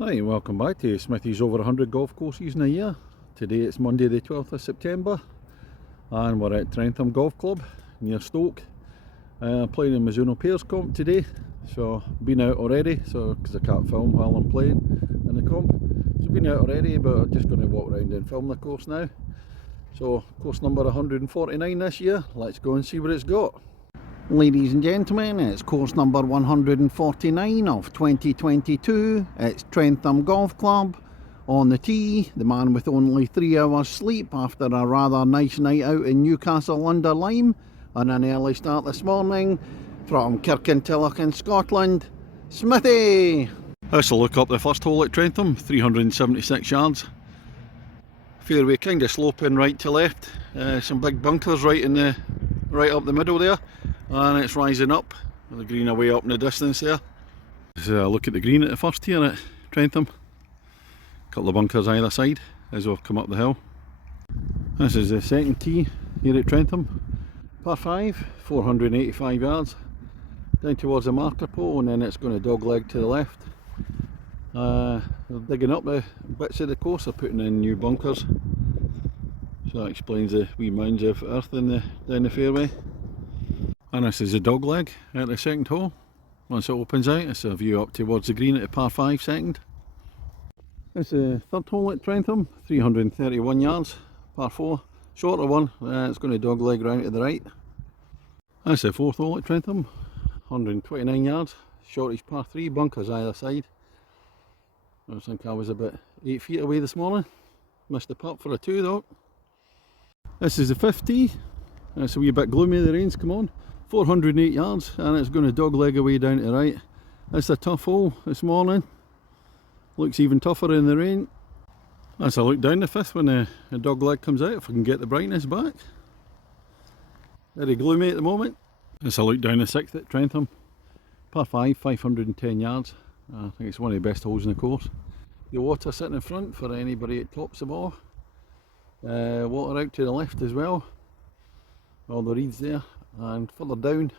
Hi, welcome back to Smithy's over 100 golf courses in a year. Today it's Monday the 12th of September and we're at Trentham Golf Club near Stoke. Playing in Mizuno Pairs comp today, so been out already, because I can't film while I'm playing in the comp. So been out already, but I'm just going to walk around and film the course now. So course number 149 this year, let's go and see what it's got. Ladies and gentlemen, it's course number 149 of 2022. It's Trentham Golf Club. On the tee, the man with only 3 hours sleep after a rather nice night out in Newcastle under Lyme and an early start this morning, from Kirkintilloch in Scotland, Smithy. Let's look up the first hole at Trentham, 376 yards. Fairway kind of sloping right to left, some big bunkers right up the middle there, and it's rising up, the green away up in the distance there. Let's look at the green at the first here at Trentham. Couple of bunkers either side as we've come up the hill. This is the second tee here at Trentham, par 5, 485 yards, down towards the marker pole, and then it's going to dogleg to the left. They're digging up the bits of the course, they're putting in new bunkers, so that explains the wee mounds of earth down the fairway. And this is the dogleg at the second hole. Once it opens out, it's a view up towards the green at the par 5 second. It's the third hole at Trentham, 331 yards, par 4, shorter one, it's going to dogleg round to the right. That's the fourth hole at Trentham, 129 yards, shortish par 3, bunkers either side. I think I was about 8 feet away this morning, missed the putt for a 2 though. This is the fifth tee, it's a wee bit gloomy, the rain's come on, 408 yards, and it's going to dogleg away down to the right. It's a tough hole this morning, looks even tougher in the rain. That's a look down the fifth when the dogleg comes out, if I can get the brightness back. Very gloomy at the moment. That's a look down the sixth at Trentham, par 5, 510 yards. I think it's one of the best holes in the course. The water sitting in front for anybody that tops the ball. Water out to the left as well. All the reeds there, and further down,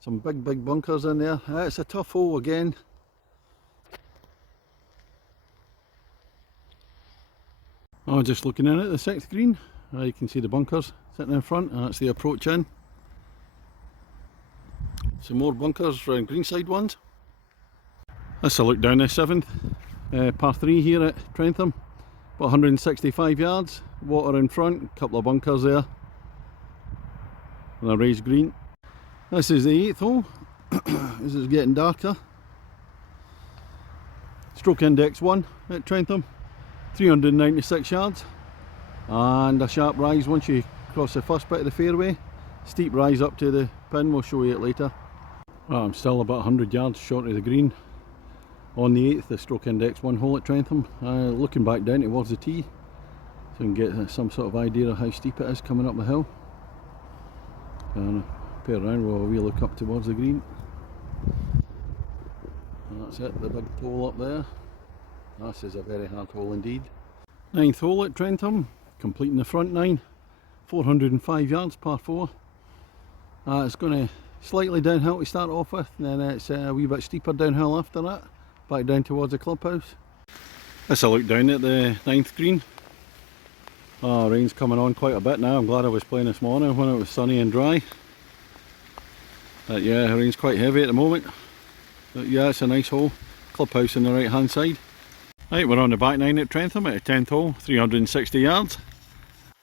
some big bunkers in there. It's a tough hole again. Oh, just looking in at the sixth green, you can see the bunkers sitting in front, and that's the approach in. Some more bunkers around greenside ones. Let's look down the seventh, par 3 here at Trentham, about 165 yards, water in front, couple of bunkers there, and a raised green. This is the eighth hole. This is getting darker. Stroke index 1 at Trentham, 396 yards, and a sharp rise once you cross the first bit of the fairway. Steep rise up to the pin, we'll show you it later. Well, I'm still about 100 yards short of the green on the 8th, the stroke index 1 hole at Trentham. Looking back down towards the tee, so you can get some sort of idea of how steep it is coming up the hill. And pair around while we look up towards the green. And that's it, the big pole up there. This is a very hard hole indeed. Ninth hole at Trentham, completing the front 9, 405 yards, par 4. It's going to slightly downhill to start off with, and then it's a wee bit steeper downhill after that, back down towards the clubhouse. Let's a look down at the 9th green. Oh, rain's coming on quite a bit now. I'm glad I was playing this morning when it was sunny and dry. But yeah, the rain's quite heavy at the moment. But yeah, it's a nice hole. Clubhouse on the right hand side. Right, we're on the back 9 at Trentham at the 10th hole, 360 yards.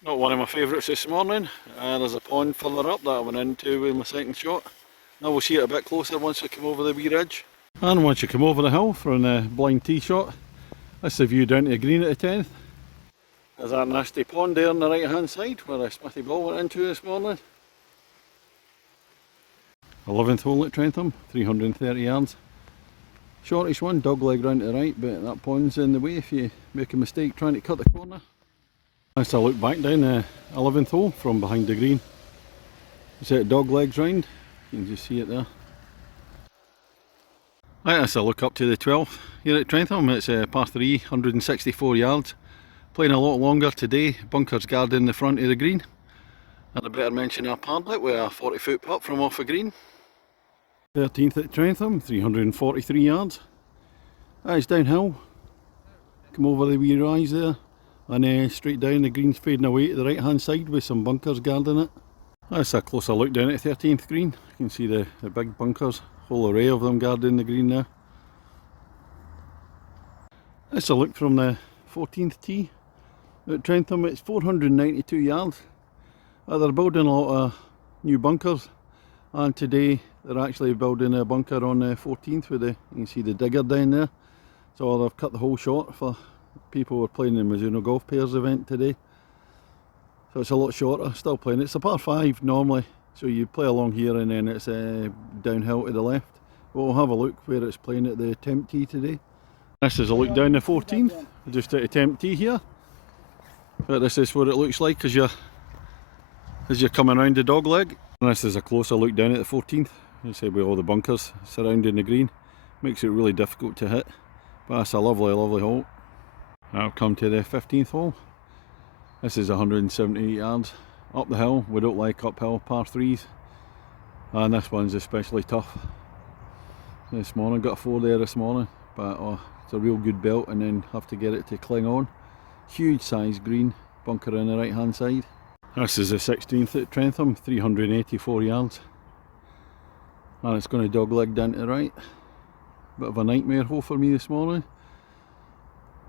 Not one of my favourites this morning. There's a pond further up that I went into with my second shot. Now we'll see it a bit closer once we come over the wee ridge. And once you come over the hill from the blind tee shot, that's the view down to the green at the 10th. There's that nasty pond there on the right hand side where the Smithy ball went into this morning. 11th hole at Trentham, 330 yards. Shortish one, dogleg round to the right, but that pond's in the way if you make a mistake trying to cut the corner. Let's look back down the 11th hole from behind the green. It's at doglegs round, you can just see it there. Right, let's look up to the 12th here at Trentham. It's par 3, 164 yards. Playing a lot longer today, bunkers guarding the front of the green. And I better mention our padlet with a 40-foot putt from off the green. 13th at Trentham, 343 yards. It's downhill, come over the wee rise there, and straight down. The green's fading away to the right hand side with some bunkers guarding it. That's a closer look down at 13th green. You can see the big bunkers, whole array of them guarding the green there. That's a look from the 14th tee at Trentham. It's 492 yards. They're building a lot of new bunkers, and today they're actually building a bunker on the 14th with you can see the digger down there. So they've cut the hole short for people who are playing the Mizuno Golf Pairs event today. So it's a lot shorter, still playing. It's a par 5 normally, so you play along here and then it's downhill to the left. But we'll have a look where it's playing at the attempt tee today. This is a look down the 14th, just at attempt tee here. But this is what it looks like as you're coming around the dog leg. And this is a closer look down at the 14th. You see with all the bunkers surrounding the green. Makes it really difficult to hit. But that's a lovely, lovely hole. I'll come to the 15th hole. This is 178 yards up the hill. We don't like uphill par 3s. And this one's especially tough. This morning, got a 4 there this morning. But it's a real good belt and then have to get it to cling on. Huge size green, bunker on the right hand side. This is the 16th at Trentham, 384 yards. And it's going to dogleg down to the right. Bit of a nightmare hole for me this morning.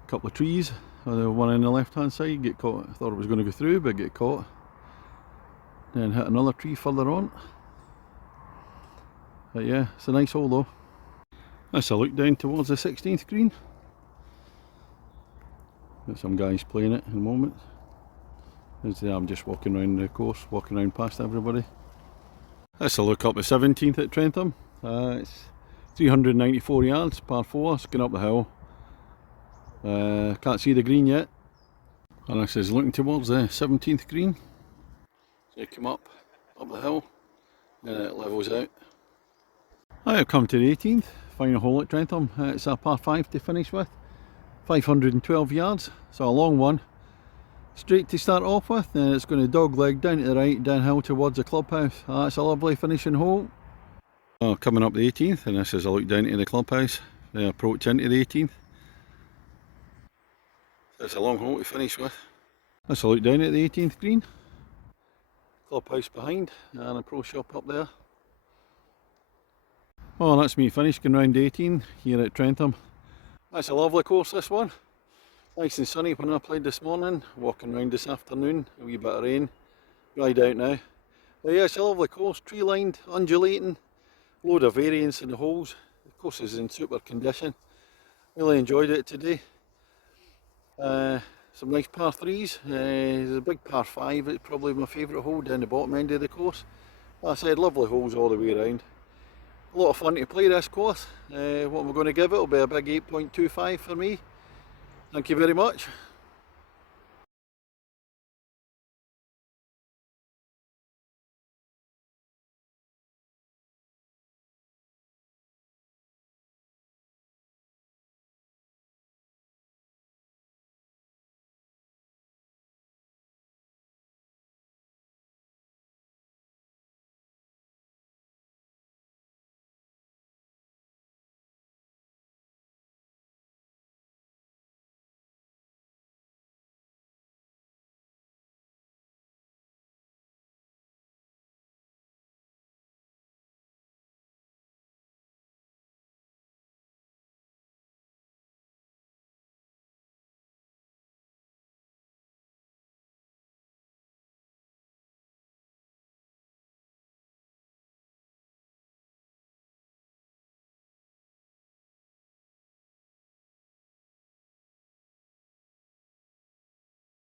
A couple of trees, the one on the left hand side, get caught. I thought it was going to go through, but get caught. Then hit another tree further on. But yeah, it's a nice hole though. That's a look down towards the 16th green. Got some guys playing it at the moment. I'm just walking around the course, walking around past everybody. That's a look up the 17th at Trentham. It's 394 yards, par 4, it's going up the hill. Can't see the green yet. And this is looking towards the 17th green. So you come up the hill, and it levels out. I've come to the 18th, final hole at Trentham. It's a par 5 to finish with. 512 yards, so a long one. Straight to start off with, then it's going to dog leg down to the right, downhill towards the clubhouse. That's a lovely finishing hole. Coming up the 18th, and this is a look down to the clubhouse, the approach into the 18th. It's a long hole to finish with. Let's look down at the 18th green. Clubhouse behind, and a pro shop up there. Well, that's me finished going round 18 here at Trentham. That's a lovely course, this one. Nice and sunny when I played this morning, walking around this afternoon, a wee bit of rain, dried out now. But yeah, it's a lovely course, tree lined, undulating, load of variance in the holes. The course is in super condition. Really enjoyed it today. Some nice par 3s, there's a big par 5, it's probably my favourite hole down the bottom end of the course. Like I said, lovely holes all the way around. A lot of fun to play this course. What we're going to give it will be a big 8.25 for me. Thank you very much.